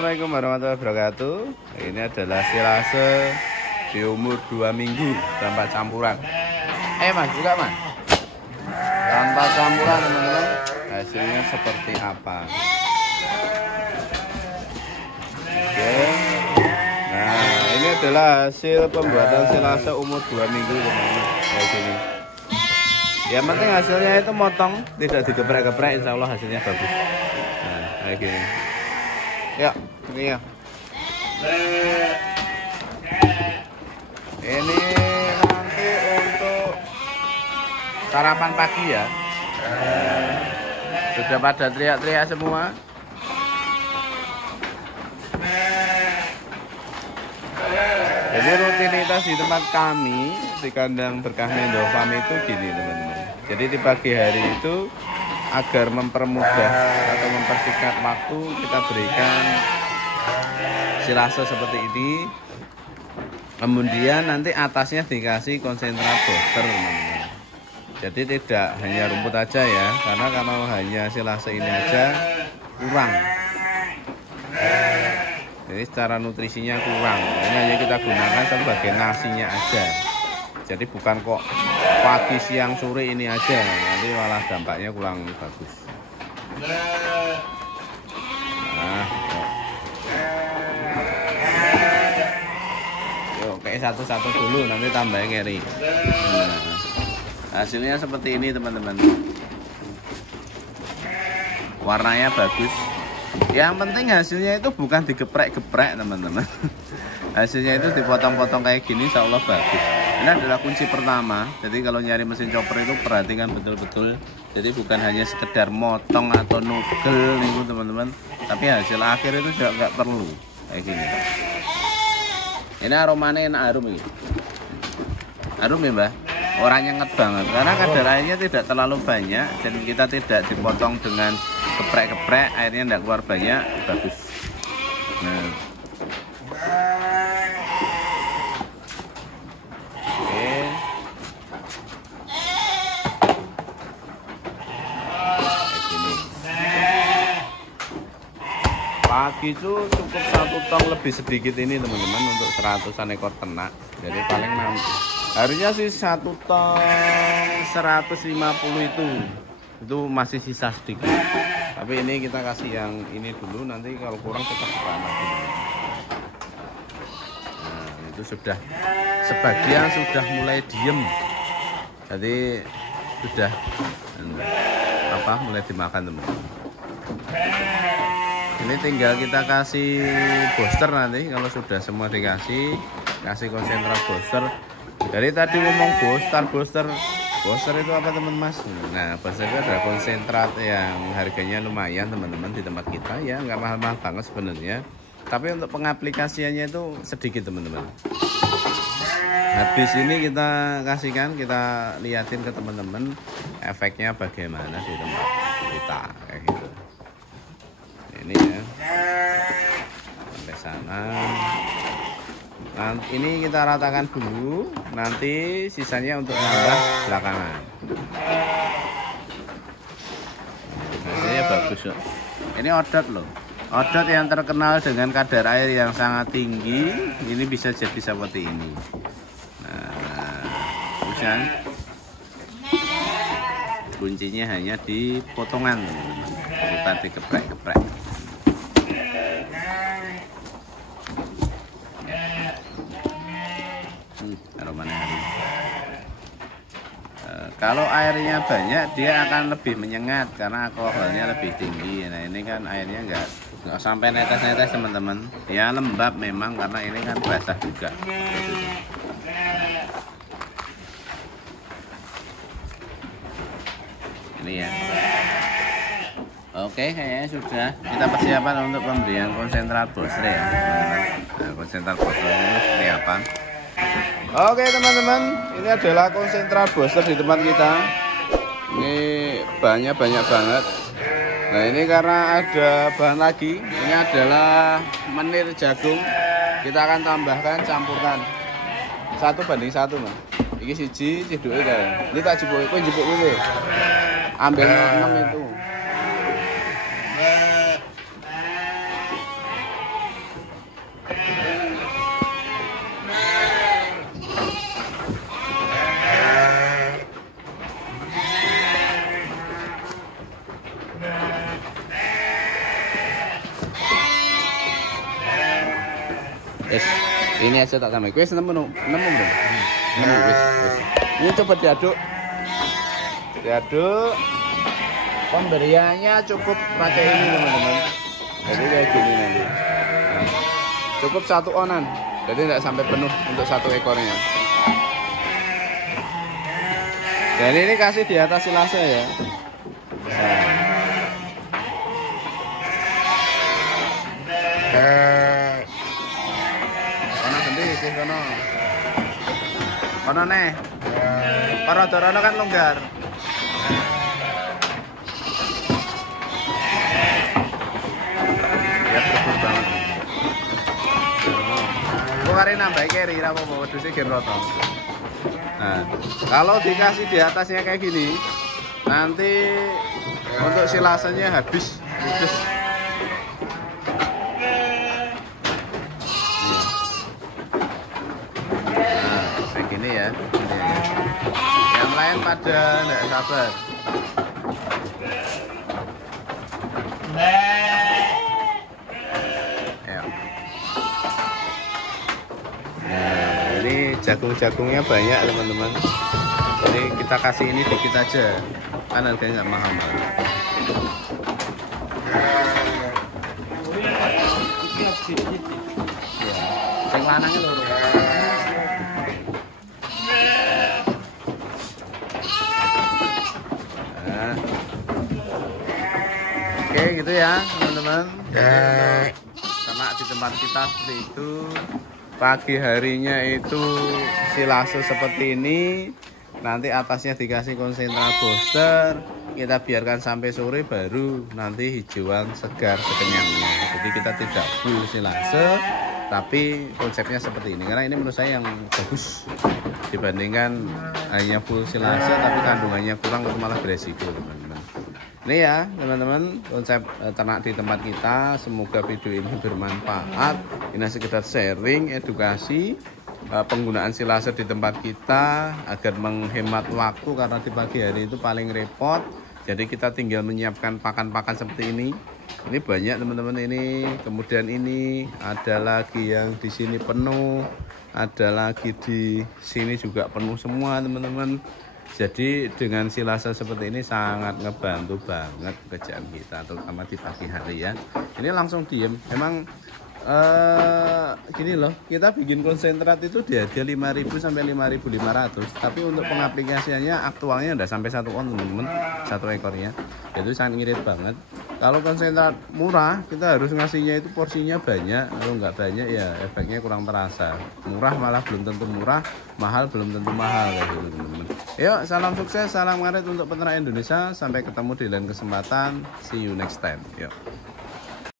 Assalamualaikum warahmatullahi wabarakatuh. Ini adalah silase di umur 2 minggu tanpa campuran. Mas, buka mas. Tanpa campuran teman-teman. Hasilnya seperti apa? Oke. Nah, ini adalah hasil pembuatan silase umur 2 minggu teman-teman. Kayak gini. Yang penting hasilnya itu motong, tidak digeprek-geprek, insya Allah hasilnya bagus. Nah, kayak gini. Ya, ini ya. Ini nanti untuk sarapan pagi ya. Sudah pada teriak-teriak semua. Jadi rutinitas di tempat kami di kandang berkah Mendo Farm itu gini teman-teman. Jadi di pagi hari itu agar mempermudah atau mempersingkat waktu, kita berikan silase seperti ini. Kemudian nanti atasnya dikasih konsentrat booster teman-teman. Jadi tidak hanya rumput aja ya, karena kalau hanya silase ini aja kurang. Jadi secara nutrisinya kurang. Ini hanya kita gunakan sebagai nasinya aja. Jadi bukan kok pagi, siang, sore ini aja, nanti malah dampaknya kurang bagus. Nah, yuk kayak satu-satu dulu, nanti tambahin ngeri. Nah, hasilnya seperti ini teman-teman. Warnanya bagus. Yang penting hasilnya itu bukan digeprek-geprek teman-teman. Hasilnya itu dipotong-potong kayak gini, insya Allah bagus. Ini adalah kunci pertama. Jadi kalau nyari mesin chopper itu perhatikan betul-betul. Jadi bukan hanya sekedar motong atau nugel nih teman-teman, tapi hasil akhir itu juga nggak perlu kayak gini. Ini aromanya enak, harum ini. Harum ya mbak. Orangnya nget banget karena kadar airnya tidak terlalu banyak dan kita tidak dipotong dengan geprek-geprek, airnya tidak keluar banyak, bagus. Nah. Pagi itu cukup 1 ton lebih sedikit ini teman-teman untuk 100-an ekor ternak. Jadi paling nanti harusnya sih 1 ton 150 itu masih sisa sedikit. Tapi ini kita kasih yang ini dulu, nanti kalau kurang kita tambah. Nah, itu sudah sebagian sudah mulai diem. Jadi sudah mulai dimakan teman-teman. Ini tinggal kita kasih booster nanti kalau sudah semua dikasih, kasih konsentrat booster. Dari tadi ngomong booster itu apa teman mas? Nah, booster itu adalah konsentrat yang harganya lumayan teman-teman di tempat kita ya, nggak mahal-mahal banget sebenarnya. Tapi untuk pengaplikasiannya itu sedikit teman-teman. Habis ini kita kasihkan, kita liatin ke teman-teman efeknya bagaimana di tempat kita kayak gitu. Ini ya sampai sana. Nah, ini kita ratakan dulu, nanti sisanya untuk nambah belakangan. Hasilnya bagus loh. Ini odot loh, odot yang terkenal dengan kadar air yang sangat tinggi, ini bisa jadi seperti ini. Nah, bisa. Kuncinya hanya di potongan teman-teman, bukan digeprek-geprek. Aromanya harum. Kalau airnya banyak dia akan lebih menyengat karena alkoholnya lebih tinggi. Nah ini kan airnya nggak sampai netes-netes teman-teman. Ya lembab memang karena ini kan basah juga. Ini ya. Oke, kayaknya sudah kita persiapan untuk pemberian konsentrat booster ya teman-teman. Nah, konsentrat booster ini seperti apa? Oke teman-teman, ini adalah konsentrat booster di tempat kita. Ini banyak banget. Nah ini karena ada bahan lagi, ini adalah menir jagung. Kita akan tambahkan, campurkan 1:1 mas. Ini siji ciduke kae. Ini tak jebuk, kowe jebuk dulu. Ambil 6 itu. Yes. Ini aja tak tambah. Wis nemu belum? Nemu wis. Ini coba diaduk. Diaduk. Pemberiannya cukup pakai ini teman-teman. Jadi kayak gini nanti. Nah, cukup 1 onan. Jadi tidak sampai penuh untuk 1 ekornya. Dan ini kasih di atas silase ya. Kono sendiri sih kono. Kono nih. Para dorono kan longgar. Ya betul banget. Kok kare nambah keri ra apa-apa wedhuse gen rata. Nah, kalau dikasih di atasnya kayak gini, nanti untuk silasenya habis ludes. Nah, kayak gini ya. Yang lain pada nggak sabar. Ini jagung-jagungnya banyak teman-teman. Jadi kita kasih ini dikit aja, kan harganya nggak mahal-mahal. Yang lanangnya lho. Nah. Oke gitu ya teman-teman. Sama di tempat kita seperti itu. Pagi harinya itu silase seperti ini, nanti atasnya dikasih konsentrat booster, kita biarkan sampai sore baru nanti hijauan segar sekenyangnya. Jadi kita tidak full silase, tapi konsepnya seperti ini karena ini menurut saya yang bagus dibandingkan hanya full silase tapi kandungannya kurang itu malah beresiko teman-teman. Ini ya teman-teman konsep ternak di tempat kita. Semoga video ini bermanfaat. Ini sekedar sharing edukasi penggunaan silase di tempat kita agar menghemat waktu karena di pagi hari itu paling repot. Jadi kita tinggal menyiapkan pakan-pakan seperti ini. Ini banyak teman-teman ini. Kemudian ini ada lagi yang di sini penuh, ada lagi di sini juga penuh semua teman-teman. Jadi dengan silase seperti ini sangat ngebantu banget kerjaan kita, terutama di pagi hari ya. Ini langsung diem. Memang gini loh, kita bikin konsentrat itu di harga 5.000 sampai 5.500. Tapi untuk pengaplikasiannya aktualnya udah sampai 1 on teman-teman, 1 ekornya. Itu sangat ngirit banget. Kalau konsentrat murah, kita harus ngasihnya itu porsinya banyak. Kalau nggak banyak ya efeknya kurang terasa. Murah malah belum tentu murah, mahal belum tentu mahal kayak gitu teman-teman. Yuk, salam sukses, salam ngarit untuk peternak Indonesia. Sampai ketemu di lain kesempatan. See you next time. Yuk.